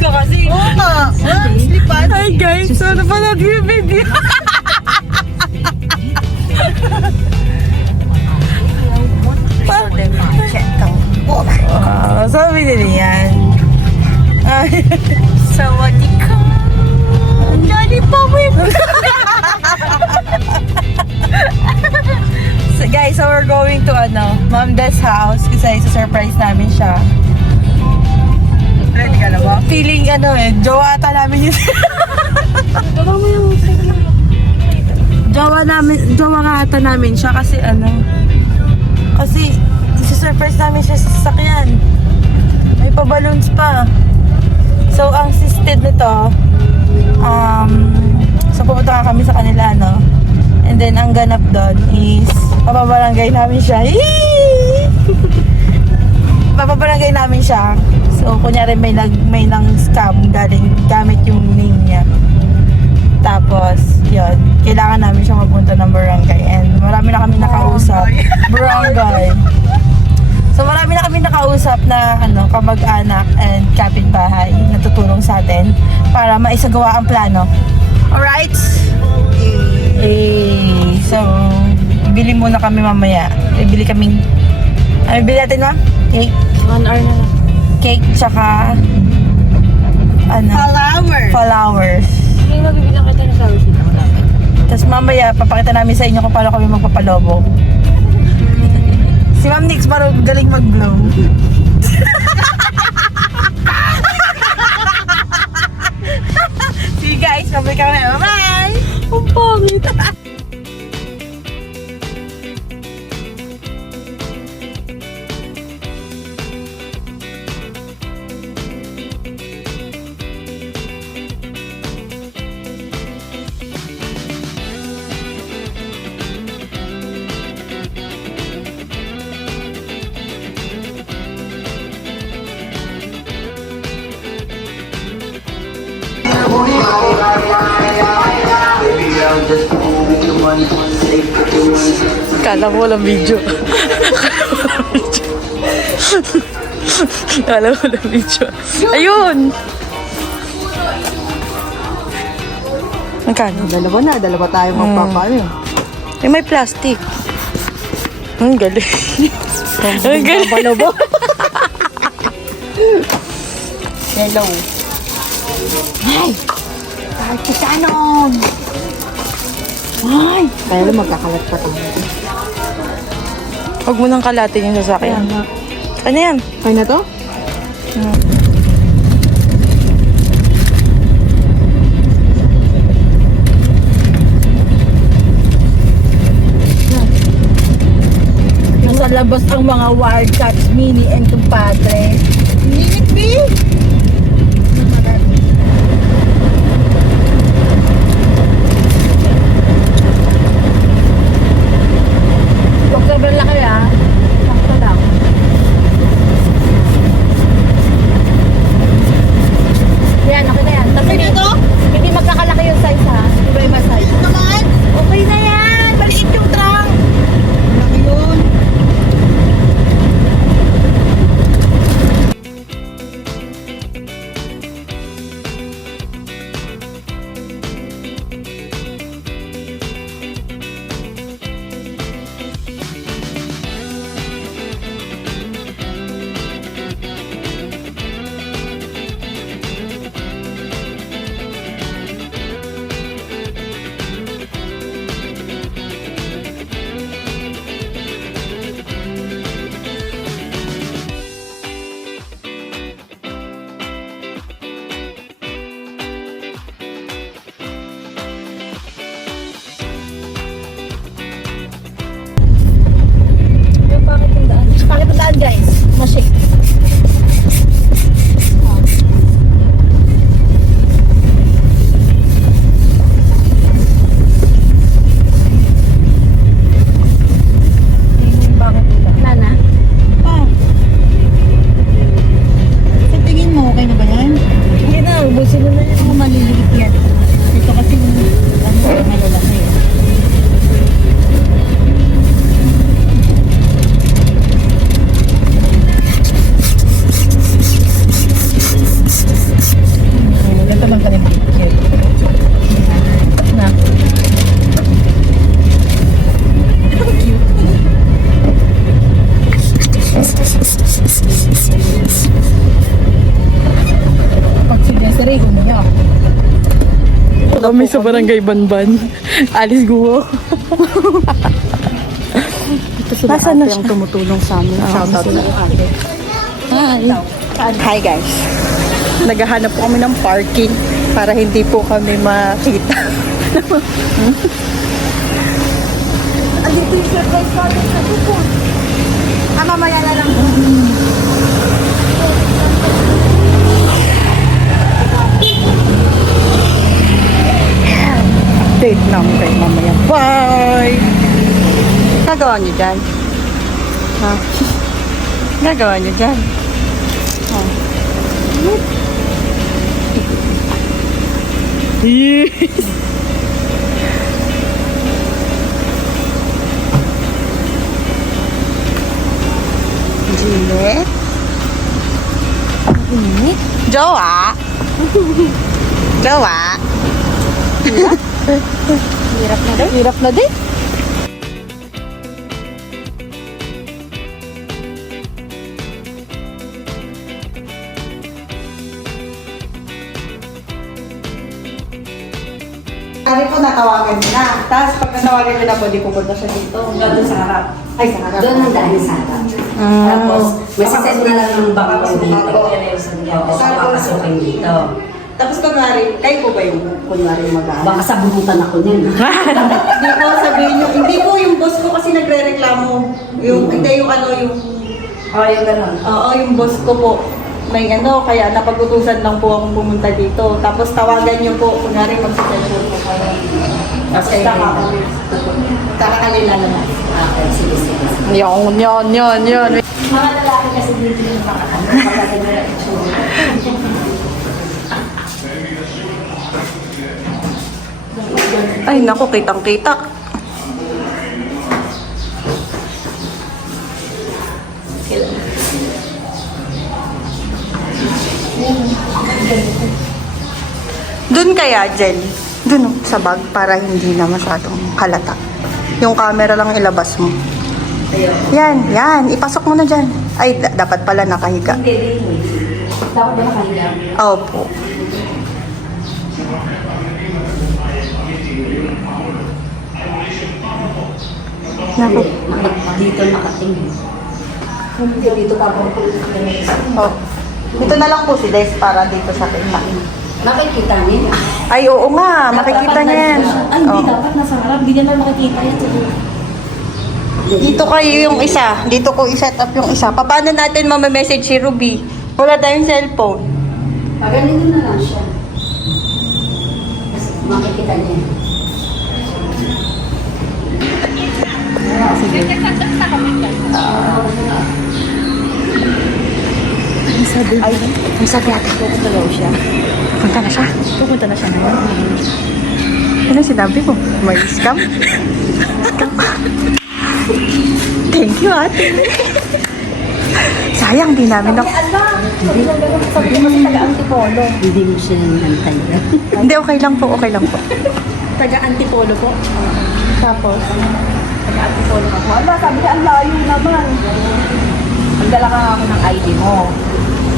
ka kasi. Oo nga. Slipan. Hi guys, so napanood yung video. Wow, sabi nila yan. Sawadee ka. Lollipop. So guys, so we're going to Ma'am Des house kasi isa-surprise namin siya. Ready ka na ba? Feeling jowa ata namin yun. Jowa nga ata namin siya kasi kasi isa-surprise namin siya sa sasakyan. May pa-balloons pa. So ang sisted nito, so pupunta kami sa kanila, and then ang ganap doon is papabarangay namin siya. Papabarangay namin siya. So kunyari may nang scam gamit yung name niya. Tapos yun, kailangan namin siya magpunta ng barangay, and marami na kami nakausap. Barangay. So marami na kami nakausap na kamag-anak and kapitbahay na tutulong sa atin para maisagawa ang plano. Alright? So bili muna kami mamaya. Bibili kaming bili natin, ma'am? Cake. 1 hour na lang. Cake tsaka flowers. Hindi magbibilang kita ng flowers dito. Tapos mamaya papakita namin sa inyo kung paano kami magpapalobo. Si Ma'am Nix galing mag-blow. See you guys, babalik kami. Bye-bye! Ang pangit. Kala ko walang video. Kala ko walang video. Ayun! Magkano? Dalawa tayo magpapaano. May plastic. Ang galing. Ang galing. Palobo. Hello. Ay! Party Canon! Ay! Kaya lang magkakalat pa tayo. Huwag mo nang kalatin yung sasakyan. Ano yan? Kaya na to? Nasa labas ang mga Wildcats, Mini and Compadre. Minit, B! Huwag sobrang laki sakto lang. Yan, okay na yan. Tapos hindi magkakalaki yung size Iba-iba size. Naman? Okay na yan! Maliit yung trunk! Malaki yun. Aray, gumiyak. Kami sa barangay Banban. Alice Guo. Ito sila Nasaan na ate ang siya? tumutulong sa amin. Shout out sila ate. Hi guys. Naghahanap po kami ng parking para hindi po kami makita. Andito yung surprise natin sa tukod. Mamaya na lang. Date namin kayo mamaya. Bye! Gagawa niyo dyan? Ha? Gagawa niyo dyan? Oh. Yes! Juliet? Init. Jowa? Jowa? Hirap na din. Hirap na din. Kami po natawagan niya na. Tapos pag natawagan niya na po, di pupunta siya dito. Doon sa harap. Ay, sa harap. Doon ang dahil sa harap. Tapos, may success na lang ng bangko dito. Tapos, papapasukin dito. Tapos kunwari, kayo po ba yung kunwari mag-aaral? Baka sabunutan ako niyan. Hindi po sabihin nyo, hindi po yung boss ko kasi nagre-reklamo. Yung, hindi yung ano, yung, O, yung gano'n. oo, yung boss ko po. May ano, kaya napag-utusan lang po akong pumunta dito. Tapos tawagan nyo po, kunwari mag-cellphone po kayo. Tapos Okay. taka kanila naman. Okay, sige, sige. Yun. Mga lalaki kasi dito yung mga ano, mga ganyan itsura. Ay, naku, kitang-kita. Doon kaya, Jen? Doon, sa bag, para hindi na masyadong halata. Yung camera lang ilabas mo. Yan. Ipasok mo na dyan. Ay, dapat pala nakahiga. Hindi, hindi. Dapat ba nakahiga? Opo. Naku. Dito nakatingin. Hindi, dito ka po. Oh. Dito na lang po si Des para dito sa kita. Nakikita niya. Ay, oo nga. Makikita niya yan. Ay, hindi. Oh. Dapat nasa harap. Hindi naman makikita yan. Dito kayo yung isa. Dito ko i-set up yung isa. Paano natin mamamessage si Ruby? Wala tayong cellphone. Paganito na lang siya. Kasi makikita niya. Ang sabi ate, pupunta daw siya. Punta na siya. Pupunta na siya naman. Ano sinabi ko? May scam? Thank you, ate. Sayang, di namin na... Sabi ko kasi taga-antipolo. Hindi mo siya nantay. Hindi, okay lang po. Taga-antipolo po. Tapos, taga-antipolo ako. Ala, sabi niya, ang layo naman. Magdala ka ako ng ID mo.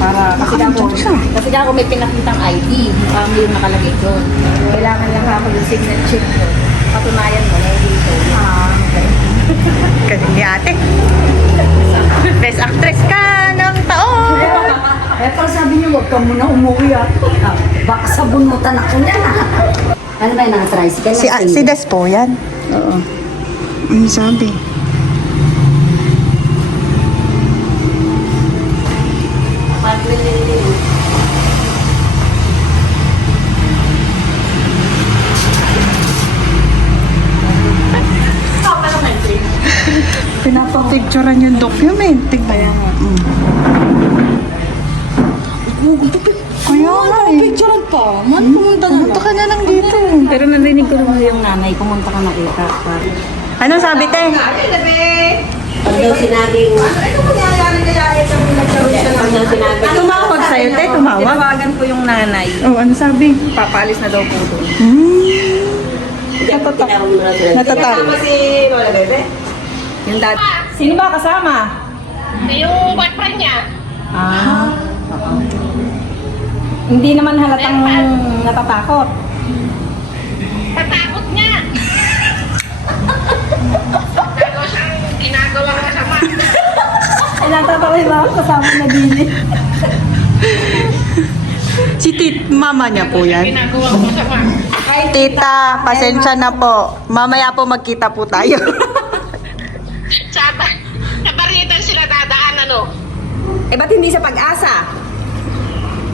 Para, kasi ako may pinakitang ID. Kami yung nakalagay doon. Kailangan lang ako yung signature ko. Patunayan mo na dito. Kasi ni ate. Best actress ka ng taon. Pero sabi niyo, huwag ka muna umuwi baka sabunutan ako niyan Ano ba yung naka-tricycle? Si Des po yan. Oo. Ano sabi? Pinapapicturean yung document. Kaya nga. Kaya nga eh. Picturean pa. Man, pumunta na Pumunta ka na lang dito. Pero narinig ko naman yung nanay, pumunta ka nakita. Ano sabi, te? Pag daw sinabing... Tumawag sa'yo, te? Tumawag? Tinawagan ko yung nanay. Oh, ano sabi? Papalis na daw po doon. Natatak. Natatak. si Lola Bebe? Yung dad. Sino ba kasama? Yung boyfriend niya. Ah. Hindi naman halatang natatakot. Natakot niya. Pero siyang ginagawa ka sa mga. Ay, natatawa yung mga kasama na Dini. Si mama niya po yan. Ginagawa ko sa mga. Tita, pasensya na po. Mamaya po magkita po tayo. Sa baritan sila dadaan, ano? Eh, ba't hindi sa Pag-asa?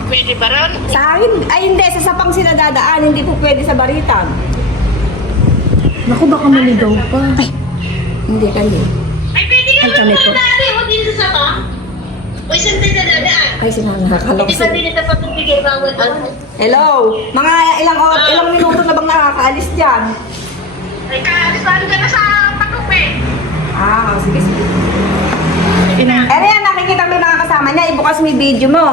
Pwede ba ron? Sa akin, ay hindi, sa Sapang sila dadaan, hindi po pwede sa Baritan. Naku, baka maligaw pa. Ay, hindi kami. Ay, pwede ka Ay, kami po. dadaan. O, dito sa pa? O, isang tayo dadaan. Ay, sinanakakalaw Hindi ba din ito patubigay bawal ano? Hello? Mga ilang minuto na bang nakakaalis dyan? Ay, kaalisan ka na sa patupi. Ah, sige, sige. Eh, yan, nakikita mo yung mga kasama niya. Ibukas mo yung video mo.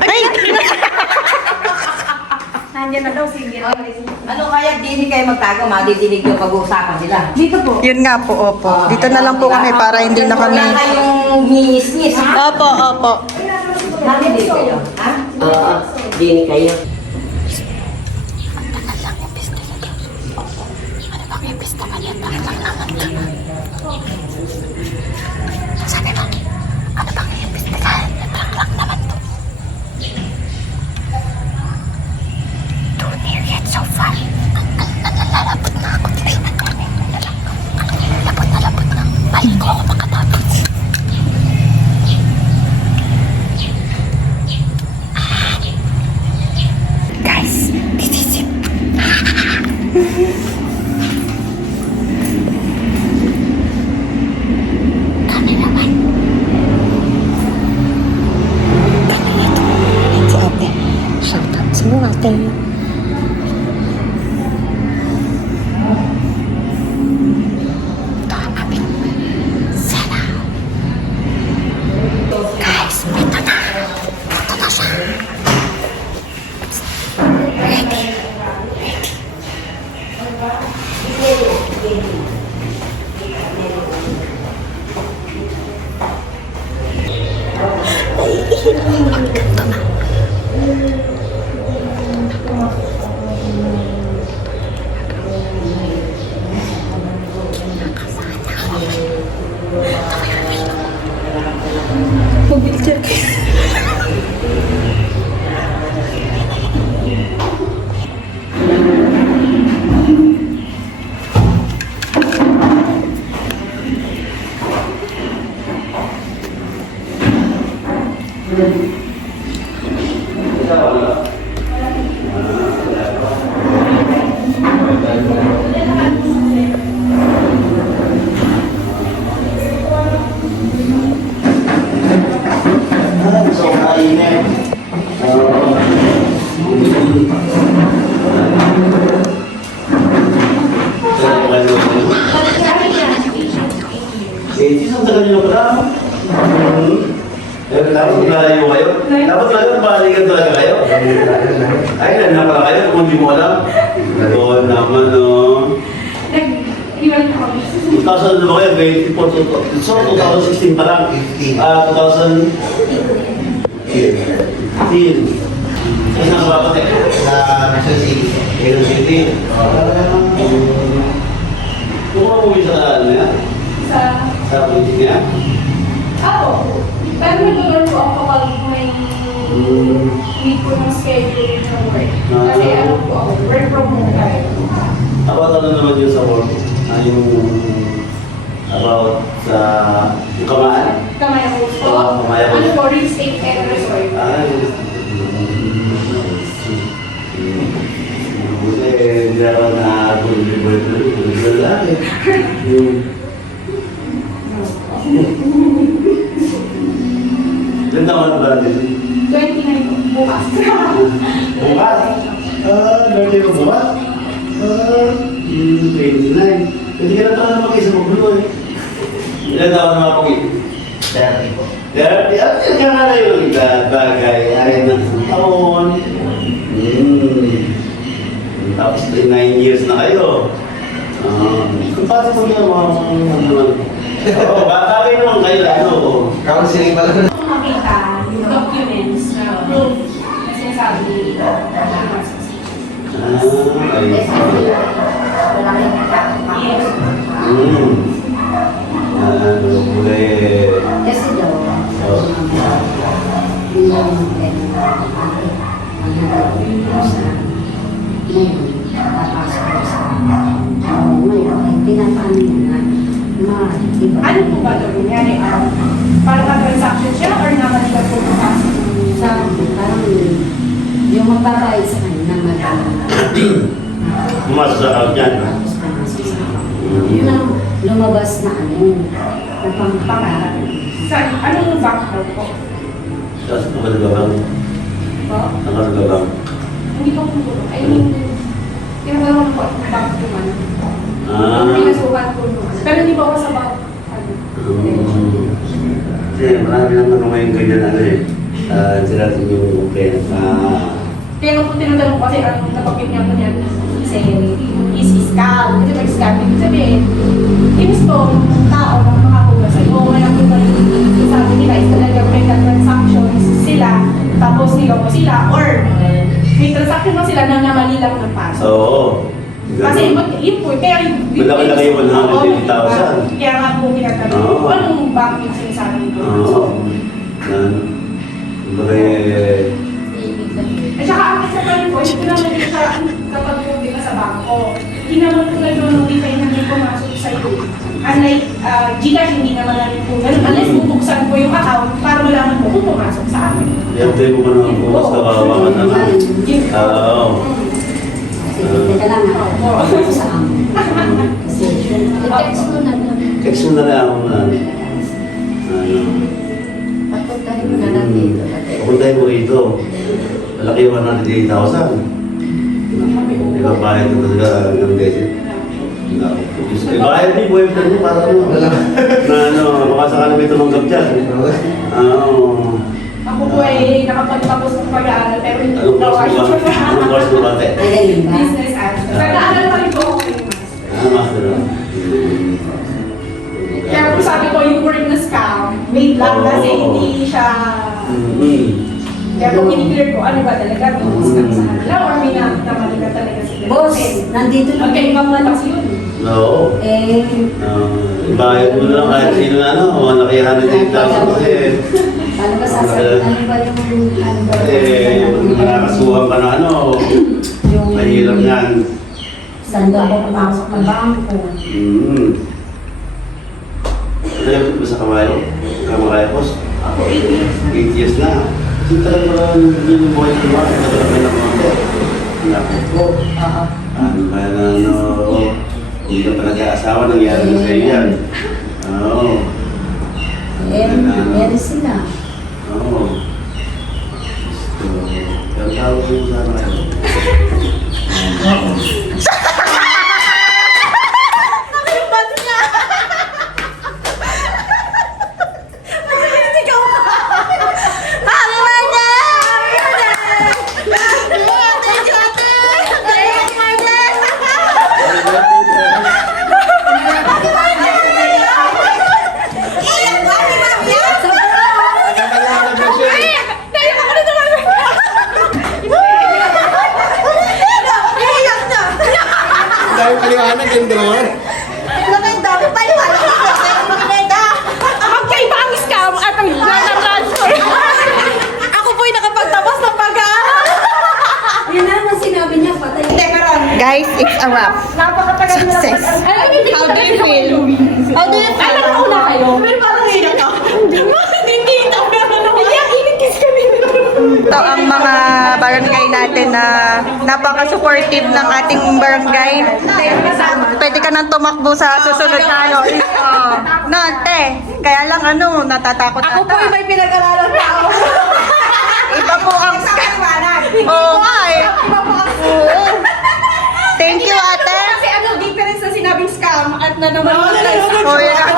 Ay! Nandiyan na daw, sige. Ano kaya dini kayo magtago, madidinig yung pag-uusapan nila? Dito po. Yun nga po, opo. Dito na lang po kami para hindi na kami... Wala kayong ngis-ngis. Opo, opo. Nadidinig kayo, ha? Oo, dini kayo. Si ate. Shoutout sa mga ate. Sino sa kanila pala? Dapat malayo kayo? Dapat balikan talaga kayo? Ay, ilan na pala kayo kung hindi mo alam? Doon naman, no? 2000 na ba kayo? 24, so 2016 pa lang. 2015. Kasi nakababat eh. Sa National City. Quezon City. Kung mo sa ano yan? Sa politik niya? Ako. Pero nag-learn po ako kapag may need po ng schedule ng work. Kasi ano po ako, work from home tayo. About ano naman yun sa work? Yung about sa yung kamaan? Kamaya ko po. Kamaya ko. Ano po, real estate and resort. Ay, hindi ako na-bully-bully lang eh. Ilan taon na ba natin? 29 po, bukas. Bukas? Birthday mo bukas? 29. Hindi ka na pala mag-isa magulo eh. Ilan taon na mapagin? 30 po. 30? At yun ka nga na yun. Bagay ay ng taon. Tapos 9 years na kayo. Kung paano po yan mga naman? Oo, bagay naman kayo ano. Kung makita Ay. Kulay. Kasi daw, Oh. Ano po ba ito nangyari? Parang transaction siya or naman nila po kasi? Parang yung magbabayad sa kanya na Pumasok sa account yan. yun ang lumabas na na pangpapara. Sa anong bank daw po? Tapos nakalagabang. Po? Nakalagabang. Hindi po po. I mean, tinatawag po ang bank po man. Ang pinasukan po naman. Pero hindi po ako sa bank. Kasi marami naman ako ngayon ganyan sila yung complaint. Kaya po tinatanong ko kasi ang napakit niya po niyan kasi is scam. Kasi pag scam, ibig sabihin, ibig po tao na makakuha sa'yo. Kaya po yung sabi nila is talaga may transactions sila, tapos niloko sila, or may transaction mo sila na namali lang ng paso. Oo. Kasi yun po, kaya Malaki-laki yung 180,000. Kaya nga po pinagtanong Oo. ko, anong bank yung sinasabi ko? Oo. At saka ang isa pa rin po, hindi naman din siya kapag pumunta ka sa bangko. Hindi naman po nag-notify na may pumasok sa iyo. Unlike Gcash, hindi naman namin po ganun. Unless bubuksan ko yung account para malaman po kung pumasok sa amin. Yan tayo mo ka naman bukas na kawawa ka naman. Oo. Teka lang sa amin. Kasi text mo na lang. Text mo na lang ako na. Papuntahin mo na lang dito. Pupuntahin mo rito. Malaki yung 180,000. Di ba bayad ko talaga ng desit? Bayad mo yung boyfriend mo para baka sakala may tumanggap dyan. Ako po ay nakapagtapos ng pag-aaral pero hindi ko Anong course gawa mo ba? siya. Anong course mo ba, te? Magaling ba? Business administration. Nag-aaral pa rin po ako ngayon, master. Master na. Kaya po sabi ko yung word na scam, made lang kasi hindi siya... Kaya po kiniklear ko, ano ba talaga, may scam sa kanila or may namali ka talaga sila. Boss, nandito lang. Okay, ibang matas yun. Oo. Ibayad mo na lang kahit sino na malaki 180,000 kasi Ano ba sasabihin? Ano ba yung... yung nakakasuhan ka na Yung... mahirap yan. Saan ba ako pumasok ng bangko? Nalipot ba sa Kamayo? Kamayo Post? Ako, 8 years. 8 years na. Kasi talaga yung buhay ko naman, talaga may nakamante. Anak ko. Ano ba hindi ka pa nag-aasawa, nangyari na sa'yo yan. Oo. Meron sila. Oo. Pero tawag ko yung sana kayo. Magkaiba ang scam at ang data transfer. Ako po'y nakapagtapos ng pag-aaral. Yan naman sinabi niya, patay. Guys, it's a wrap. Napakatagal na Success. How do you feel? How do you feel? Alam ko na kayo. Pero parang iyak ako. Hindi ito. Iyak, kinikis kami. Ito ang mga barangay natin na napaka-supportive ng ating barangay. Pwede ka nang tumakbo sa susunod na Nante, kaya lang natatakot Ako po may pinag-aralan pa ako. Iba po ang... Oo nga eh. Oo. Thank you, ate. Kasi difference na sinabing scam at na naman Oh, yeah.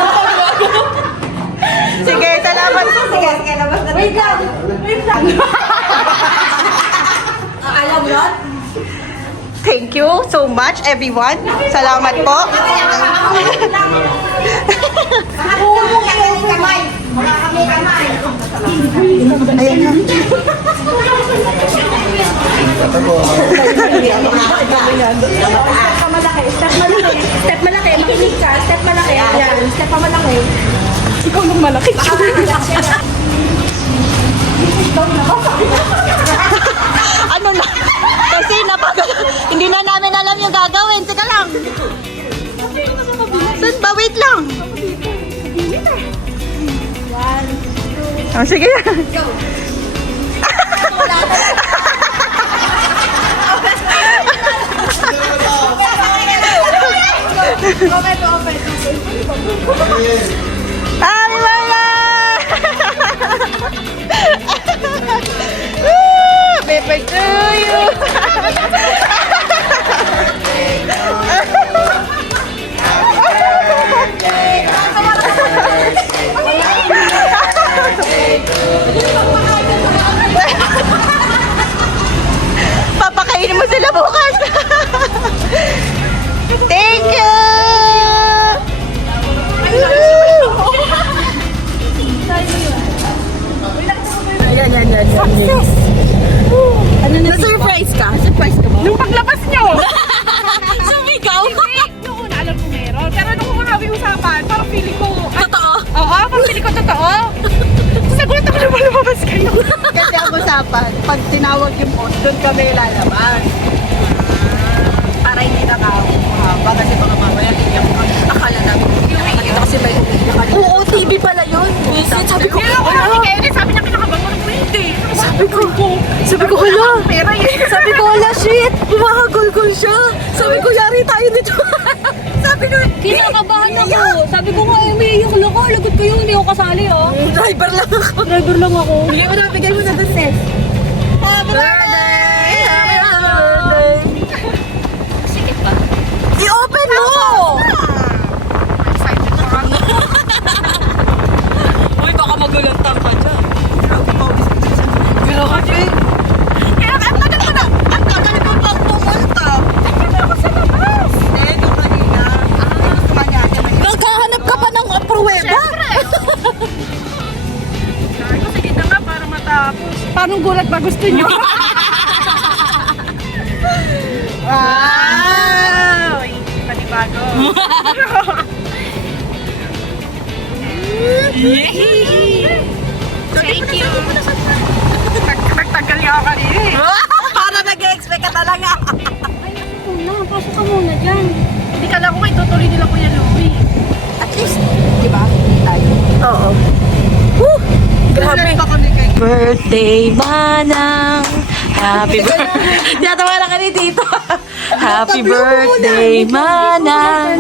Sige, salamat. Sige, labas na. Wait lang. Alam mo yun? Thank you so much, everyone. Salamat po. Ayan na. Step malaki, makinig ka, step malaki. Yan, step pa malaki. Ikaw nung malaki. Ano na? Kasi hindi na namin alam yung gagawin. Teka lang. Saan ba? Wait lang. Oh, sige. Happy birthday to you. Papakainin mo sila bukas. Thank you. Yan. Success! Ano na? Na-surprise ka? Surprise ka ba? Nung paglabas nyo! Sumigaw? Noong una, alam ko meron. Pero nung kumakabi usapan, parang feeling ko... Totoo? Oo, parang feeling ko totoo. Sagot ako naman lumabas kayo. Kasi ang usapan, pag tinawag yung phone, doon kami lalabas. Para hindi na mahaba kasi baka mamaya hindi ako akala namin. Ito kasi may umiiyak. Oo, TV pala yun. Sabi ko, Kaya ako lang ni sabi niya kinakabangon ko hindi. sabi ko, hala. Pera eh. Sabi ko, hala, shit. Bumahagulgul siya. Sabi ko, yari tayo dito. Sabi ko, Kinakabahan ako. Sabi ko nga, may iyak lang ako. Lagot ko yun. Hindi ako kasali, oh. driver lang ako. Driver lang ako. Bigay mo na the set. Happy birthday! Happy birthday! Sikit ka. I-open mo! Uy, baka magulantang ka dyan. Grabe. Kaya ang tagal ko na. Ang tagal ko pang pumunta. Tagal ako sa labas. Eh, nung kanina. Naghahanap ka pa ng pruweba? Sabi ko, sige na nga para matapos. Paano gulat ba gusto nyo? Wow! Panibago. Thank you. Nagtagal niya ako kanina eh. Para nag-expect ka talaga. Ay, na. Pasok ka muna dyan. Hindi ka lang ko itutuloy nila Kuya Louie. At least, di ba? Tayo. Oo. Grabe. Birthday Manang. Happy birthday. Natawa na ka ni Tito. Happy birthday Manang.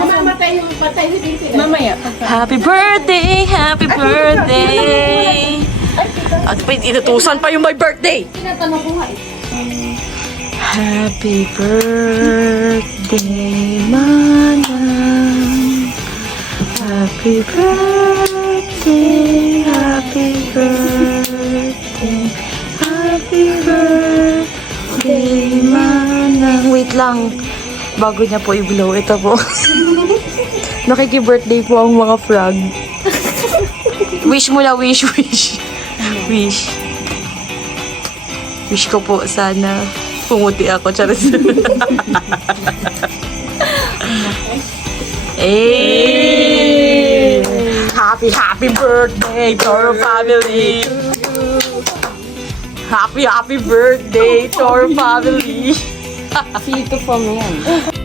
Mamaya. Happy birthday. Happy birthday. At inutusan pa yung my birthday. Tinatanong ko nga eh. Happy birthday Manang. Happy birthday. Happy birthday. Happy birthday Manang. Wait lang. Bago niya po i-blow, ito po. Nakiki-birthday po ang mga frog. Wish mo na, wish. Wish. Wish ko po sana pumuti ako. Charis. Hey! Happy birthday to our family. Happy birthday to our family. Sito pa mo yan.